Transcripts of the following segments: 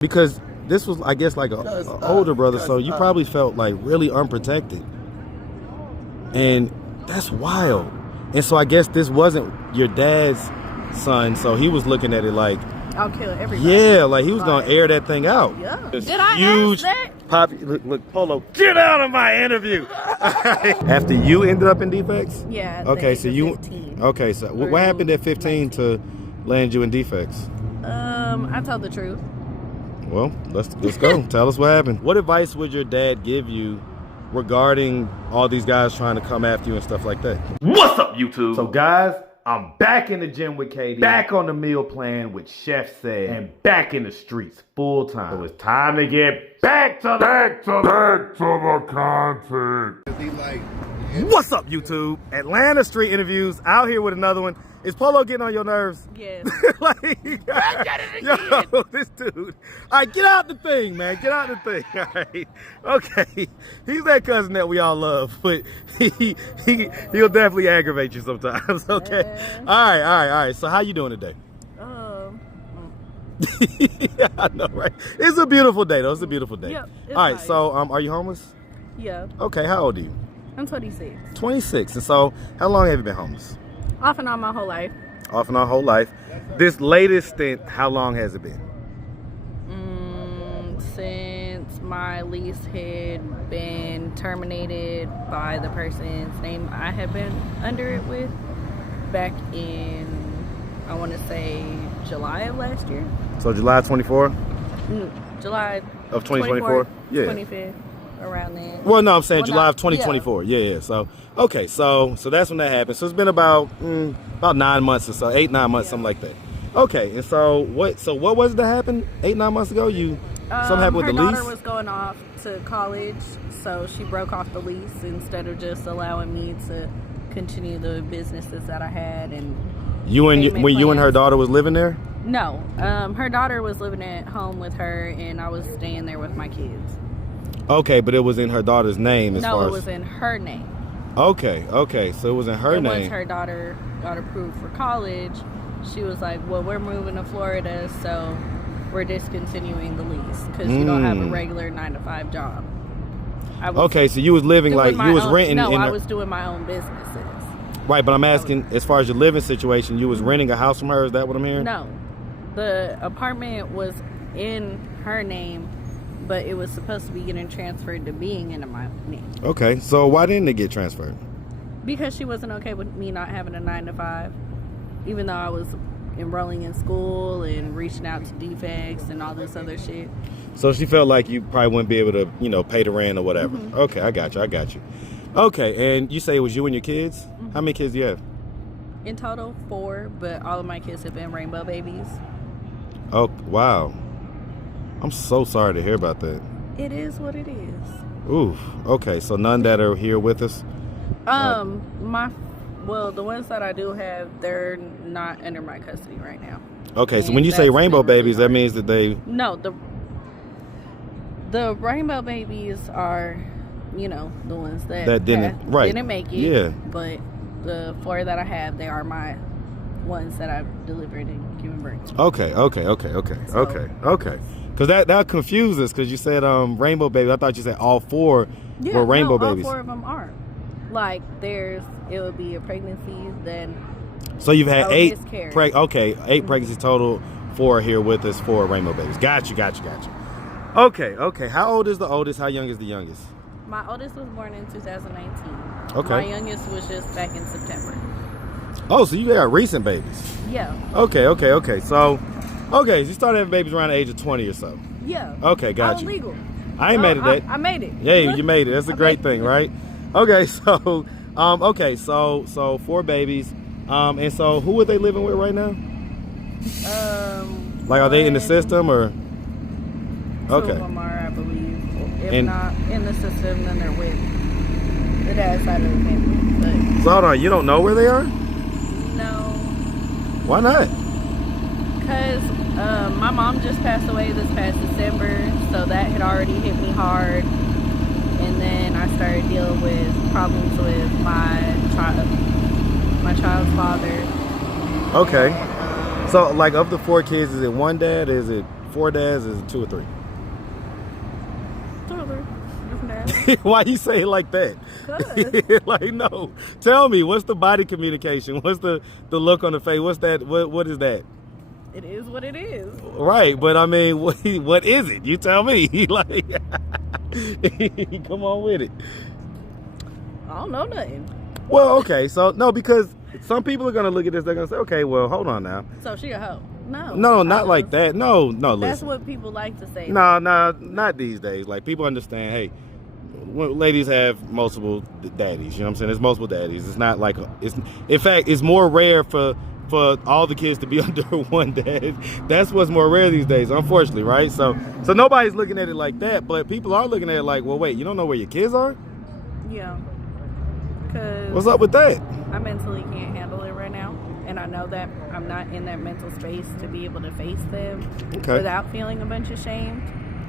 Because this was, I guess, like a older brother, so you probably felt like really unprotected. And that's wild. And so I guess this wasn't your dad's son, so he was looking at it like, I'll kill everybody. Yeah, like he was gonna air that thing out. Yeah. This Did I huge ask that? pop. Look, Polo, get out of my interview. After you ended up in defects? Yeah. Okay, so you. 15. Okay, so what happened at 15 to land you in defects? I told the truth. Well, let's go. Tell us what happened. What advice would your dad give you regarding all these guys trying to come after you and stuff like that? What's up, YouTube? So guys, I'm back in the gym with Katie, back on the meal plan with Chef Said, and back in the streets full time. So it's time to get back to the content. What's up, YouTube? Atlanta Street Interviews, out here with another one. Is Polo getting on your nerves? Yes. Like, yo, this dude. All right, get out the thing, man. Get out the thing. All right. Okay. He's that cousin that we all love, but he'll definitely aggravate you sometimes. Okay. All right. So how you doing today? Yeah, I know, right? It's a beautiful day, though. It's a beautiful day. Yep, all right. nice. So are you homeless? Yeah. Okay. How old are you? I'm 26. 26. And so how long have you been homeless? Off and on my whole life. Off and on whole life. This latest stint, how long has it been? Since my lease had been terminated by the person's name I had been under it with back in, I want to say, July of last year. So July 24? July of 2024? Yeah. 25th, around then. Well, no, I'm saying July of 2024. Yeah. So, okay, so that's when that happened. So it's been about 9 months or so, 8-9 months, something like that. Okay, and so what was it that happened 8-9 months ago? Something happened with the lease? Her daughter was going off to college, so she broke off the lease instead of just allowing me to continue the businesses that I had. And when you and her daughter was living there? No, her daughter was living at home with her, and I was staying there with my kids. Okay, but it was in her daughter's name as far as... No, it was in her name. Okay, so it was in her name. Once her daughter got approved for college, she was like, well, we're moving to Florida, so we're discontinuing the lease because you don't have a regular 9-to-5 job. Okay, so you was living like you was renting. No, I was doing my own businesses. Right, but I'm asking, as far as your living situation, you was renting a house from her. Is that what I'm hearing? No, the apartment was in her name, but it was supposed to be getting transferred to being in my name. Okay, so why didn't it get transferred? Because she wasn't okay with me not having a 9-to-5, even though I was enrolling in school and reaching out to defects and all this other shit. So she felt like you probably wouldn't be able to, pay the rent or whatever. Okay, I got you. Okay, and you say it was you and your kids? How many kids do you have? In total, 4, but all of my kids have been rainbow babies. Oh, wow. I'm so sorry to hear about that. It is what it is. Oof. Okay, so none that are here with us? The ones that I do have, they're not under my custody right now. Okay, so when you say rainbow babies, that means that they... No, the rainbow babies are, the ones that didn't make it. Yeah. But the 4 that I have, they are my ones that I've delivered and given birth to. Okay. Because that confused us, because you said rainbow baby. I thought you said all 4 were rainbow babies. All 4 of them aren't. Like, it would be a pregnancy, then... So you've had 8 miscarriage. 8 pregnancies total, 4 are here with us, 4 rainbow babies. Got you. Okay. How old is the oldest? How young is the youngest? My oldest was born in 2019. Okay. My youngest was just back in September. Oh, so you got recent babies. Yeah. Okay. So you started having babies around the age of 20 or so. Yeah. Okay, got you. Legal. I ain't made it that. I made it. Yeah, you made it. That's a great thing, right? Okay, so 4 babies. And so who are they living with right now? Like, are they in the system or? Okay. 2 of them are, I believe. If not in the system, then they're with the dad's side of the family. But so hold on, you don't know where they are? No. Why not? Because my mom just passed away this past December, so that had already hit me hard. And then I started dealing with problems with my child's father. Okay. So, like, of the 4 kids, is it one dad? Is it 4 dads? Is it 2 or 3? 2 or 3. Different dads. Why you say it like that? 'Cause. Like, no. Tell me, what's the body communication? What's the look on the face? What's that? What is that? It is what it is. Right, but I mean, what is it? You tell me. Like, come on with it. I don't know nothing. Well, okay, so no, because some people are gonna look at this. They're gonna say, okay, well, hold on now. So she a hoe? No. No, not like that. No, That's listen. what people like to say. No, not these days. Like, people understand. Hey, ladies have multiple daddies. You know what I'm saying? There's multiple daddies. It's not like in fact, it's more rare for all the kids to be under one dad. That's what's more rare these days, unfortunately, right? So nobody's looking at it like that, but people are looking at it like, well, wait, you don't know where your kids are? Yeah. Cause What's up with that? I mentally can't handle it right now, and I know that I'm not in that mental space to be able to face them without feeling a bunch of shame.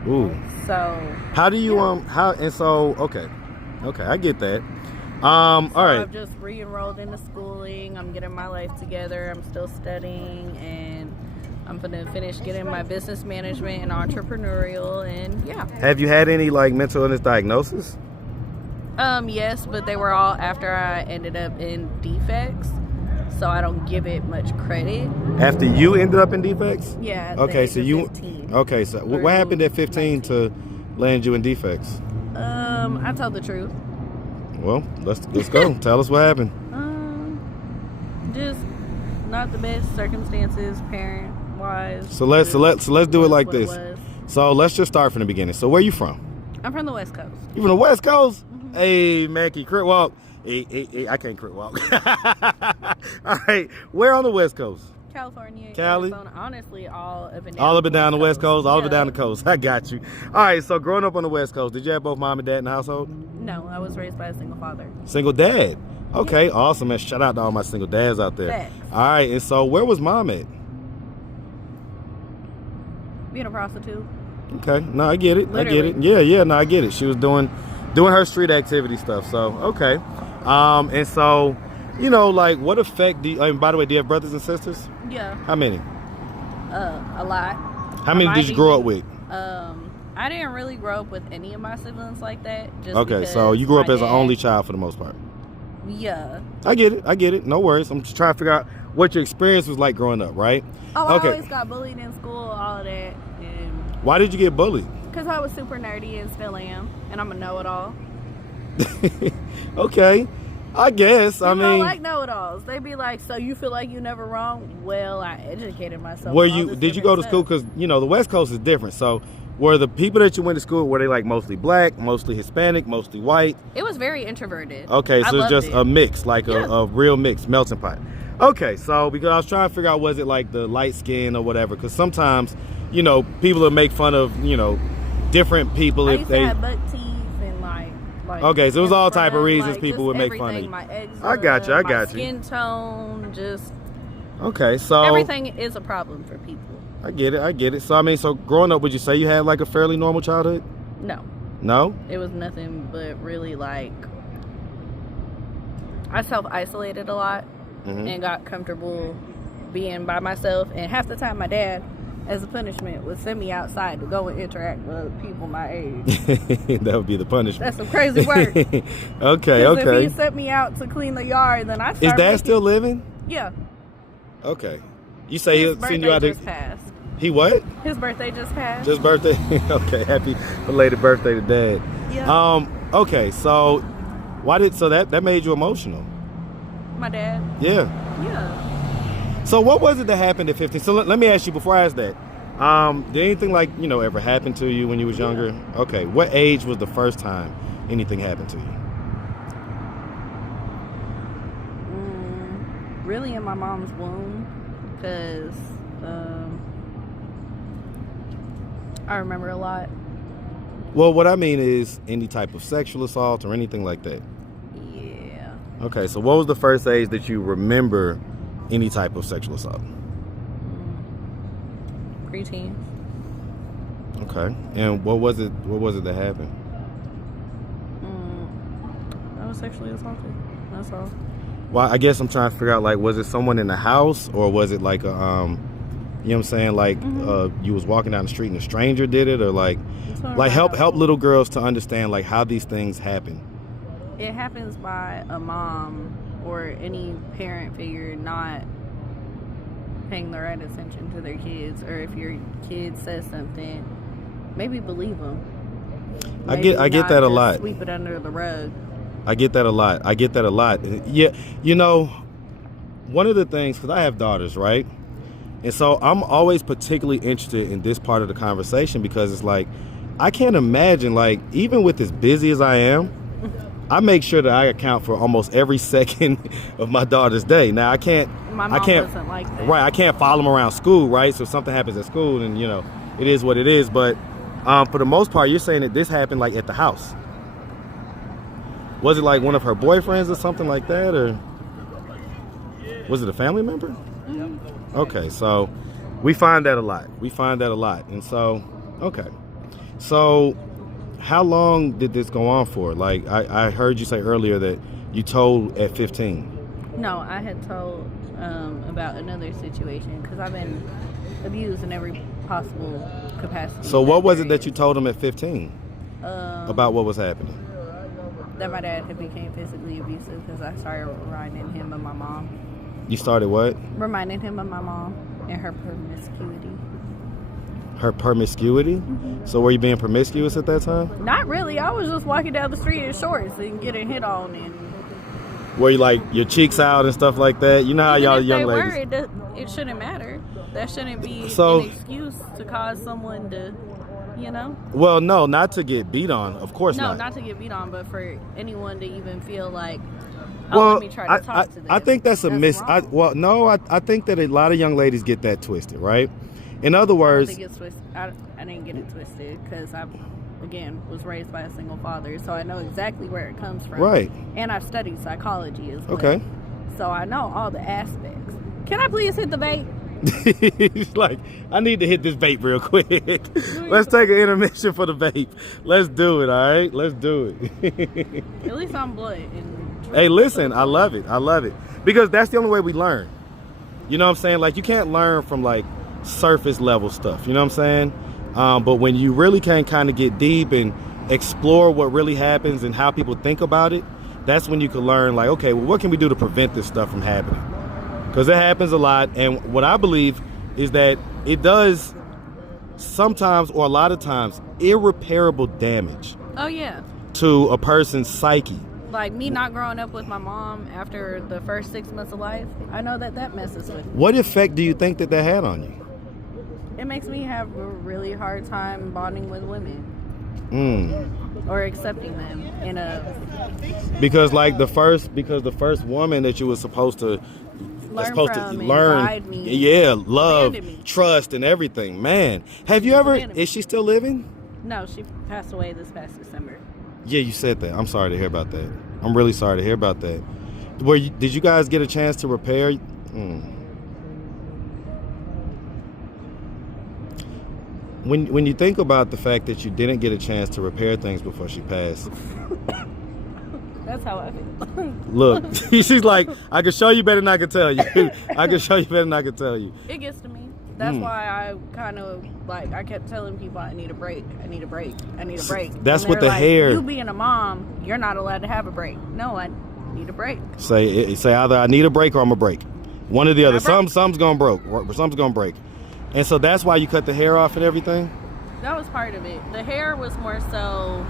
Ooh. So How do you okay, I get that. All right. I've just re-enrolled into schooling. I'm getting my life together. I'm still studying, and I'm gonna finish getting my business management and entrepreneurial. And yeah. Have you had any like mental illness diagnosis? Yes, but they were all after I ended up in defects, so I don't give it much credit. After you ended up in defects? Yeah. Okay, so you 15 okay, so what happened at 15 to land you in defects? I told the truth. Well, let's go. Tell us what happened. Just not the best circumstances, parent wise. So let's do it like this. So let's just start from the beginning. So where you from? I'm from the West Coast. You from the West Coast? Hey, man, can you crit walk? Hey, I can't crit walk. All right, where on the West Coast? California, Cali? Arizona, honestly, all up and down. All up and down the West Coast, all up and Yeah. down the coast. I got you. All right, so growing up on the West Coast, did you have both mom and dad in the household? No, I was raised by a single father. Single dad. Okay, awesome. And shout out to all my single dads out there. Thanks. All right, and so where was mom at? Being a prostitute. Okay, no, I get it. Literally. I get it. Yeah, no, I get it. She was doing her street activity stuff. So okay, and so you know, like, what effect do you? I mean, by the way, do you have brothers and sisters? Yeah. How many? A lot. How many did you grow up with? I didn't really grow up with any of my siblings like that. Just Okay, so you grew up my as an dad- only child for the most part. Yeah. I get it. No worries. I'm just trying to figure out what your experience was like growing up, right? Oh, Okay. I always got bullied in school, all of that, and Why did you get bullied? because I was super nerdy and still am, and I'm a know-it-all. Okay, I guess. People I don't mean, like know-it-alls. They be like, "So you feel like you never wrong?" Well, I educated myself. were on all you? this Did you go to different school? stuff. Because you know the West Coast is different. So, were the people that you went to school, were they like mostly black, mostly Hispanic, mostly white? It was very introverted. Okay, I so it's loved just it. a mix, like Yeah. a real mix, melting pot. Okay, so because I was trying to figure out, was it like the light skin or whatever? Because sometimes, you know, people will make fun of, you know, different people I if used they. to have buck teeth and like. Okay, so it was all type of front, reasons like, people just would make fun of everything, you. My eczema, I got you. my skin tone, just Okay, so everything is a problem for people. I get it. So I mean, so growing up, would you say you had like a fairly normal childhood? No, No. it was nothing but really like I self-isolated a lot and got comfortable being by myself. And half the time, my dad, as a punishment, would send me outside to go and interact with other people my age. That would be the punishment. That's some crazy work. Okay. 'Cause Okay. if he sent me out to clean the yard, then I Is started dad looking- still living? Yeah. Okay. You say His he'll send you out birthday to. just passed. He what? His birthday just passed. Just birthday. Okay. Happy belated birthday to dad. Yeah. Okay. So that made you emotional? My dad. Yeah. Yeah. So what was it that happened at 15? So let me ask you before I ask that. Did anything like, you know, ever happen to you when you was younger? Okay. What age was the first time anything happened to you? Really in my mom's womb, because I remember a lot. Well, what I mean is any type of sexual assault or anything like that. Yeah. Okay, so what was the first age that you remember any type of sexual assault? Preteen. Okay, and what was it that happened? I was sexually assaulted. That's all. Well, I guess I'm trying to figure out, like, was it someone in the house or was it like a You know what I'm saying? Like, you was walking down the street and a stranger did it, or like help little girls to understand like how these things happen. It happens by a mom or any parent figure not paying the right attention to their kids, or if your kid says something, maybe believe them. I get that a lot. Sweep it under the rug. I get that a lot. Yeah, you know, one of the things, because I have daughters, right? And so I'm always particularly interested in this part of the conversation, because it's like, I can't imagine, like, even with as busy as I am, I make sure that I account for almost every second of my daughter's day. Now, I can't doesn't like that. Right, I can't follow them around school, right? So if something happens at school, and, you know, it is what it is. But for the most part, you're saying that this happened, like, at the house. Was it, like, one of her boyfriends or something like that, or was it a family member? Mm-hmm. Okay, so we find that a lot. And so, okay. So how long did this go on for? Like, I heard you say earlier that you told at 15. No, I had told about another situation, because I've been abused in every possible capacity. So what was it that you told him at 15 about what was happening? That my dad had became physically abusive, because I started reminding him of my mom. You started what? Reminding him of my mom and her promiscuity. Her promiscuity? Mm-hmm. So were you being promiscuous at that time? Not really. I was just walking down the street in shorts and getting hit on. And were you like your cheeks out and stuff like that? You know how y'all young ladies. It shouldn't matter. That shouldn't be an excuse to cause someone to, you know? Well, no, not to get beat on. Of course not. No, not to get beat on, but for anyone to even feel like, well, let me try to talk to them. I think that's a miss. I think that a lot of young ladies get that twisted, right? In other words, I don't think it's twisted. I didn't get it twisted, because I, again, was raised by a single father, so I know exactly where it comes from. Right. And I've studied psychology as well. Okay. So I know all the aspects. Can I please hit the bait? He's like, I need to hit this vape real quick. Let's take an intermission for the vape. Let's do it, all right? Let's do it. At least I'm blunt. Hey, listen, I love it. Because that's the only way we learn. You know what I'm saying? Like, you can't learn from, like, surface level stuff. You know what I'm saying? But when you really can kind of get deep and explore what really happens and how people think about it, that's when you can learn, like, okay, well, what can we do to prevent this stuff from happening? Because it happens a lot, and what I believe is that it does sometimes, or a lot of times, irreparable damage. Oh, yeah. To a person's psyche. Like me not growing up with my mom after the first 6 months of life, I know that messes with me. What effect do you think that had on you? It makes me have a really hard time bonding with women. Or accepting them in a... Because the first woman that you were supposed to guide me, yeah, love, trust, and everything. Man, have you ever? Is she still living? No, she passed away this past December. Yeah, you said that. I'm sorry to hear about that. I'm really sorry to hear about that. Did you guys get a chance to repair? When you think about the fact that you didn't get a chance to repair things before she passed. That's how I feel. Look, she's like, I can show you better than I can tell you. I can show you better than I can tell you. It gets to me. That's why I kind of, like, I kept telling people I need a break. I need a break. I need a break. That's what the hair. You being a mom, you're not allowed to have a break. No, I need a break. Say either I need a break or I'm a break. One or the other. Something's gonna break. And so that's why you cut the hair off and everything? That was part of it. The hair was more so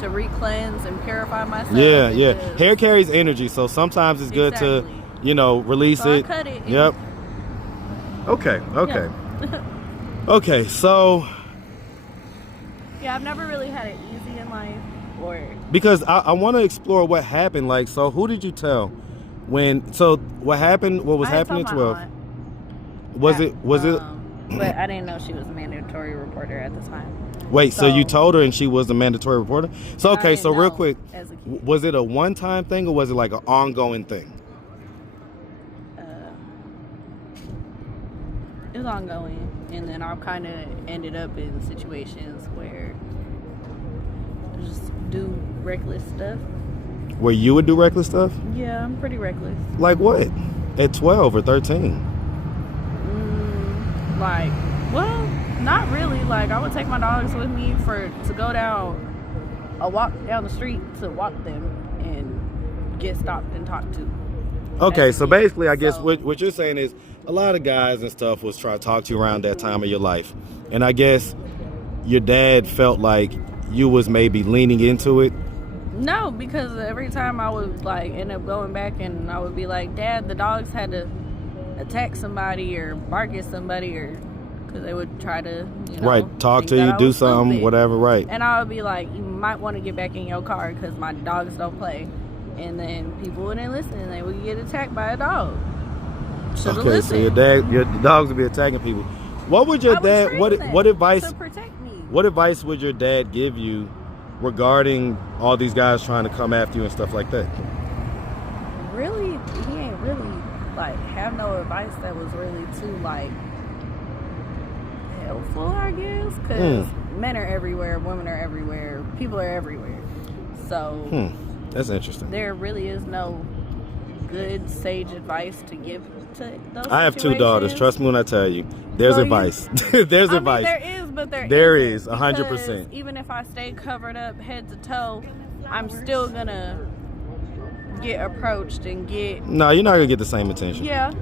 to re-cleanse and purify myself. Yeah. Hair carries energy, so sometimes it's good to, release it. I cut it. Yep. Okay. Yeah. Okay, so... Yeah, I've never really had it easy in life. Because I want to explore what happened. Like, so who did you tell? What happened, what was happening at 12? Was it... But I didn't know she was a mandatory reporter at the time. Wait, so you told her and she was a mandatory reporter? So, okay, so real quick, was it a one-time thing or was it like an ongoing thing? It was ongoing. And then I kind of ended up in situations where I just do reckless stuff. Where you would do reckless stuff? Yeah, I'm pretty reckless. Like what? At 12 or 13? Like, well, not really. Like, I would take my dogs with me to go down a walk down the street to walk them and get stopped and talked to. Okay, so basically, I guess what you're saying is a lot of guys and stuff was trying to talk to you around that time of your life. And I guess your dad felt like you was maybe leaning into it. No, because every time I would like end up going back and I would be like, Dad, the dogs had to attack somebody or bark at somebody, or because they would try to, right, talk to you, do something, stupid. Whatever, right. And I would be like, you might want to get back in your car because my dogs don't play. And then people wouldn't listen and they would get attacked by a dog. Should've Okay, listened. so your dogs would be attacking people. What would your dad? What advice? To protect me. What advice would your dad give you regarding all these guys trying to come after you and stuff like that? Really, he ain't really like have no advice that was really too like helpful, I guess, because men are everywhere, women are everywhere, people are everywhere. So that's interesting. There really is no good sage advice to give to those I have two daughters. Trust me when I tell you, there's advice. There's advice. There is, but there is 100%. Even if I stay covered up head to toe, I'm still gonna get approached and get. No, you're not gonna get the same attention. Yeah.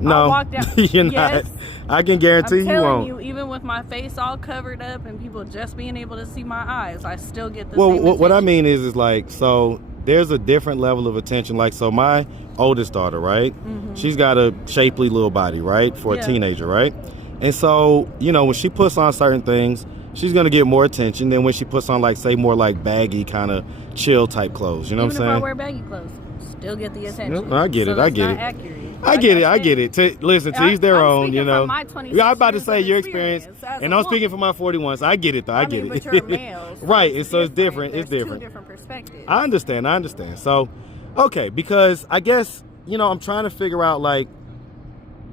No, I'll walk down. you're Yes. not. I can guarantee I'm you telling won't. you, even with my face all covered up and people just being able to see my eyes, I still get the Well, same what I attention. mean is like, so there's a different level of attention. Like, so my oldest daughter, right? She's got a shapely little body, right? For a teenager, right? And so, when she puts on certain things, she's going to get more attention than when she puts on, like, say, more like baggy kind of chill type clothes. You know what I'm saying? Even if I wear baggy clothes, still get the attention. No, I get it. So I that's get not it. accurate. I get it. Listen, to each their I'm own, speaking from my 26 I'm about to years say of your experience, as and a I'm speaking woman. for my 41, so I get it, though. I get it. But you're a male. So right, and so it's different. There's It's different. Two different perspectives. I understand. So, okay, because I guess, I'm trying to figure out, like,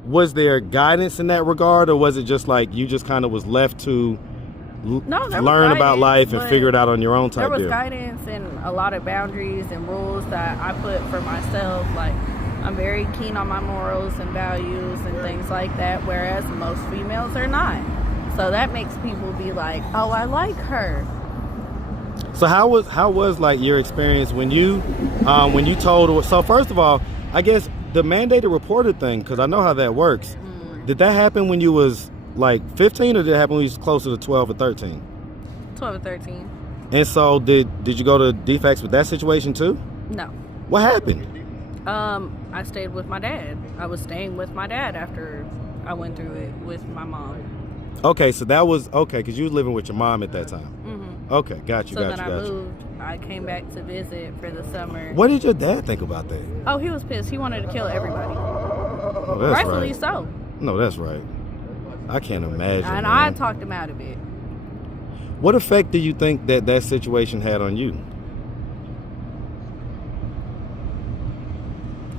was there guidance in that regard, or was it just like you just kind of was left to learn about life and figure it out on your own type deal? There was deal? guidance and a lot of boundaries and rules that I put for myself. Like, I'm very keen on my morals and values and things like that, whereas most females are not. So that makes people be like, oh, I like her. So how was like your experience when you told her? So first of all, I guess the mandated reporter thing, because I know how that works. Did that happen when you was like 15, or did it happen when you was closer to 12 or 13? 12 or 13. And so did you go to DFACS with that situation too? No. What happened? I stayed with my dad. I was staying with my dad after I went through it with my mom. Okay, so that was okay because you was living with your mom at that time. Okay, got you. So then I moved. I came back to visit for the summer. What did your dad think about that? Oh, he was pissed. He wanted to kill everybody. Oh, that's Rightfully right. so. No, that's right. I can't imagine. And man. I talked him out of it. What effect do you think that situation had on you?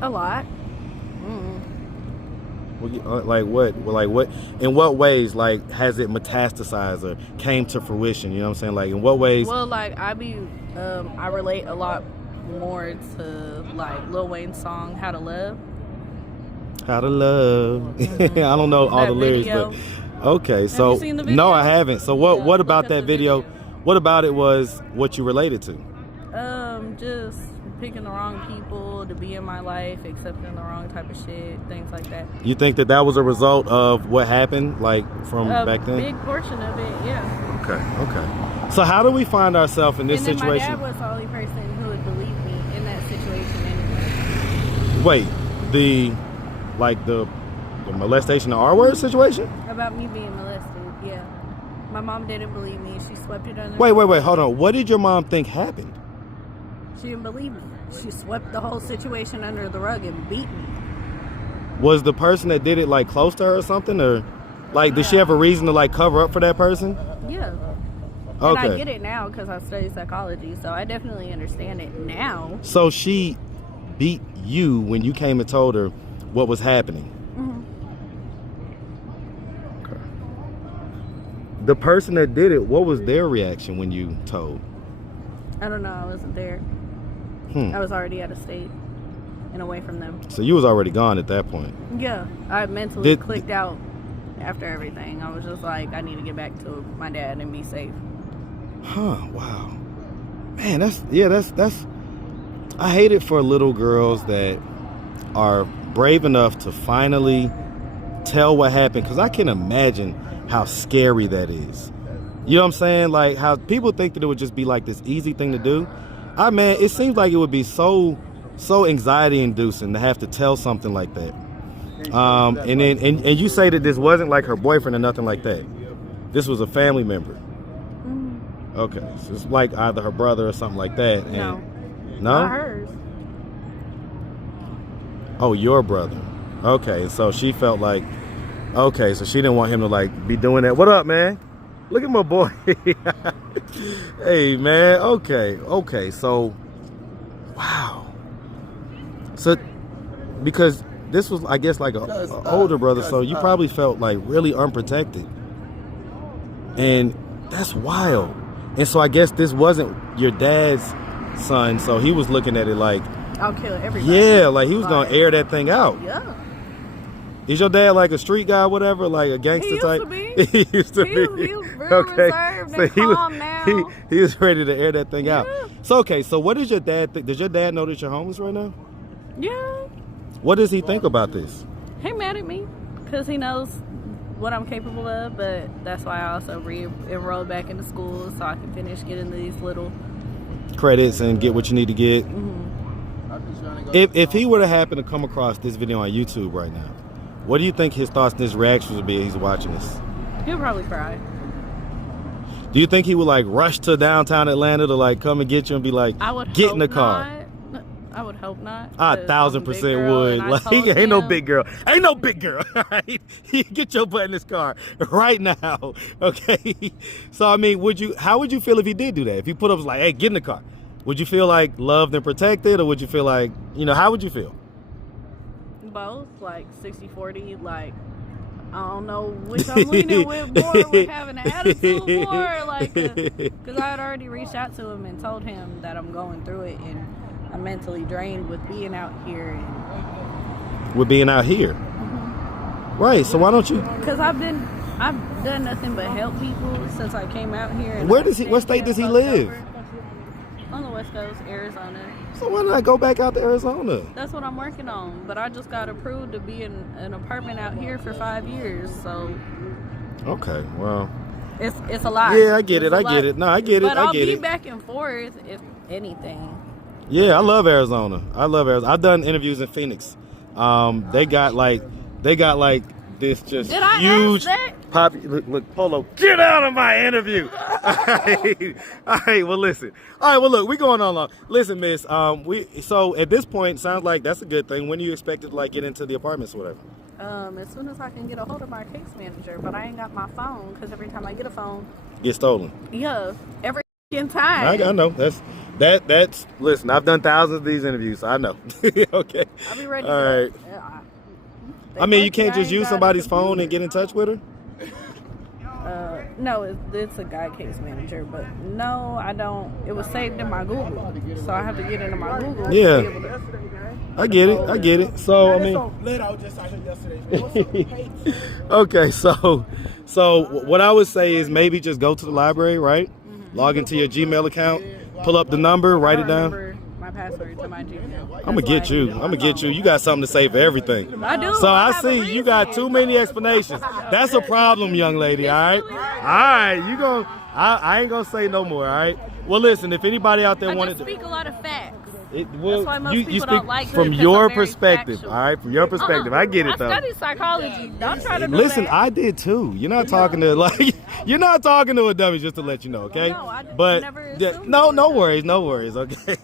A lot. Like what? In what ways? Like, has it metastasized or came to fruition? You know what I'm saying? Like, in what ways? Well, like I relate a lot more to like Lil Wayne's song "How to Love." How to love. I don't know all That the lyrics, video. but okay. So you seen the video? no, I haven't. So what? Yeah, what look about up that the video? video. What about it was what you related to? Just picking the wrong people to be in my life, accepting the wrong type of shit, things like that. You think that was a result of what happened, like from back then? A big portion of it, yeah. Okay. So how do we find ourselves in this And then situation? my dad was the only person who would believe me in that situation anyway. Wait, the molestation, the R-word situation? About me being molested, yeah. My mom didn't believe me. She swept it under. Wait, hold on. What did your mom think happened? She didn't believe me. She swept the whole situation under the rug and beat me. Was the person that did it like close to her or something, or like did she have a reason to like cover up for that person? Yeah. Okay. And I get it now because I study psychology, so I definitely understand it now. So she beat you when you came and told her what was happening. Okay. The person that did it, what was their reaction when you told? I don't know. I wasn't there. I was already out of state and away from them. So you was already gone at that point. Yeah. I mentally clicked out after everything. I was just like, I need to get back to my dad and be safe. Huh, wow. Man, that's I hate it for little girls that are brave enough to finally tell what happened, because I can imagine how scary that is. You know what I'm saying? Like, how people think that it would just be like this easy thing to do. Man, it seems like it would be so anxiety inducing to have to tell something like that. And then you say that this wasn't like her boyfriend or nothing like that. This was a family member. Mm-hmm. Okay, so it's like either her brother or something like that. And No? Not hers. Oh, your brother. Okay, so she felt like, okay, so she didn't want him to like be doing that. What up, man? Look at my boy. Hey, man. Okay. So, wow. So, because this was, I guess, like a older brother, so you probably felt like really unprotected. And that's wild. And so I guess this wasn't your dad's son, so he was looking at it like, I'll kill everybody. yeah, like he was going to air that thing out. Yeah. Is your dad like a street guy, whatever, like a gangster type? He used to be. He was real reserved and calm now. He was ready to air that thing out. Yeah. So, okay, so what does your dad think? Does your dad know that you're homeless right now? Yeah. What does he think about this? He mad at me because he knows what I'm capable of, but that's why I also re-enrolled back into school so I can finish getting these little credits and get what you need to get. Mm-hmm. If he were to happen to come across this video on YouTube right now, what do you think his thoughts and his reactions would be if he's watching this? He'll probably cry. Do you think he would like rush to downtown Atlanta to like come and get you and be like, get in the car? Not. I would hope not. I 1,000% would. Like, he ain't no big girl. Ain't no big girl. Right? Get your butt in this car right now. Okay. So I mean, how would you feel if he did do that? If he put up like, hey, get in the car. Would you feel like loved and protected, or would you feel like, how would you feel? Both, like 60-40, like I don't know which I'm leaning with more, with having an attitude more, like, because I had already reached out to him and told him that I'm going through it and I'm mentally drained with being out here. With being out here? Mm-hmm. Right, so why don't you? Because I've done nothing but help people since I came out here. And what state does he live? On the West Coast, Arizona. So why not go back out to Arizona? That's what I'm working on. But I just got approved to be in an apartment out here for 5 years. So. Okay, well. It's a lot. Yeah, I get it. No, I get it. But I'll be back and forth if anything. Yeah, I love Arizona. I've done interviews in Phoenix. They got like this just huge pop. Look, Polo, get out of my interview. All right, well listen. All right, well look, we going on long. Listen, miss, so at this point, sounds like that's a good thing. When do you expect to like get into the apartments or whatever? As soon as I can get a hold of my case manager, but I ain't got my phone because every time I get a phone, get stolen. Yeah, every time. I know that's. Listen, I've done thousands of these interviews, so I know. Okay. I'll be ready. All right. I mean, you can't just use somebody's phone and get in touch with her? No, it's a guy case manager, but no, I don't. It was saved in my Google, so I have to get into my Google. Yeah. I get it. So, I mean. Okay, so what I would say is maybe just go to the library, right? Mm-hmm. Log into your Gmail account, pull up the number, write it down. My password to my Gmail. I'm gonna get you. You got something to say for everything. I do. So I see you got too many explanations. That's a problem, young lady. All right. All right. You gonna? I ain't gonna say no more. All right. Well, listen. If anybody out there wanted to speak a lot of facts. That's why most people speak don't like from your perspective. All right, from your perspective. I get it though. I studied psychology. Don't try to do listen, that. I did too. You're not talking to you're not talking to a dummy, just to let you know, okay? No, I but never assumed no worries, okay?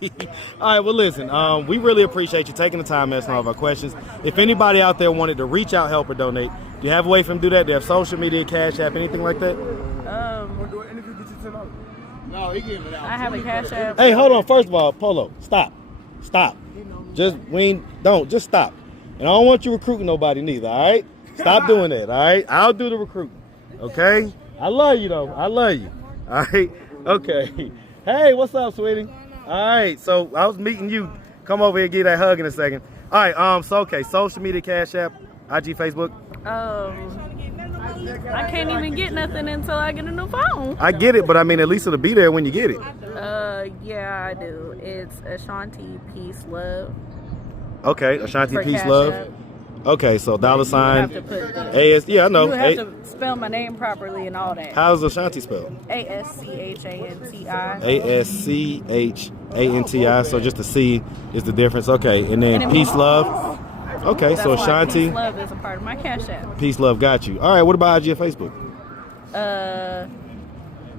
All right, well listen, we really appreciate you taking the time answering all of our questions. If anybody out there wanted to reach out, help, or donate, do you have a way for them to do that? Do you have social media, Cash App, anything like that? No, he gave it out. I have a Cash App. Hey, hold on. First of all, Polo, stop. Just just stop. And I don't want you recruiting nobody neither, all right? Stop doing that, all right? I'll do the recruiting, okay? I love you though. I love you. All right? Okay. Hey, what's up, sweetie? All right. So I was meeting you. Come over here and get that hug in a second. All right. So okay. Social media, Cash App, IG, Facebook. I can't even get nothing until I get a new phone. I get it, but I mean, at least it'll be there when you get it. Yeah, I do. It's aschantipeacelove. Okay, Ashanti For Peace Cash Love. App. Okay, so dollar You sign have to put the, AS. Yeah, I know. you have to spell my name properly and all that. How's Ashanti spelled? aschanti. ASCHANTI. So just the C is the difference. Okay, and then Peace Love. Okay, That's so why Ashanti. Peace Love is a part of my Cash App. Peace Love got you. All right, what about IG and Facebook?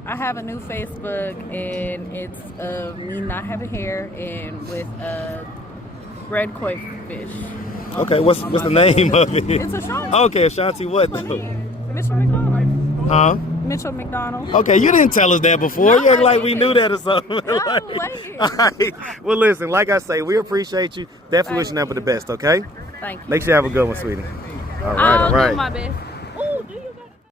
I have a new Facebook, and it's me not having hair and with red koi fish. Okay, what's the name of it? It's Ashanti. Okay, Ashanti what though? Mitchell McDonald. Huh? Mitchell McDonald. Okay, you didn't tell us that before. No, You act I like we didn't. knew that or something. No, Like- wait. all right. Well, listen, like I say, we appreciate you. Definitely wishing nothing but the best, okay? Thank you. Make sure you have a good one, sweetie. All right, I'll all do right. my best.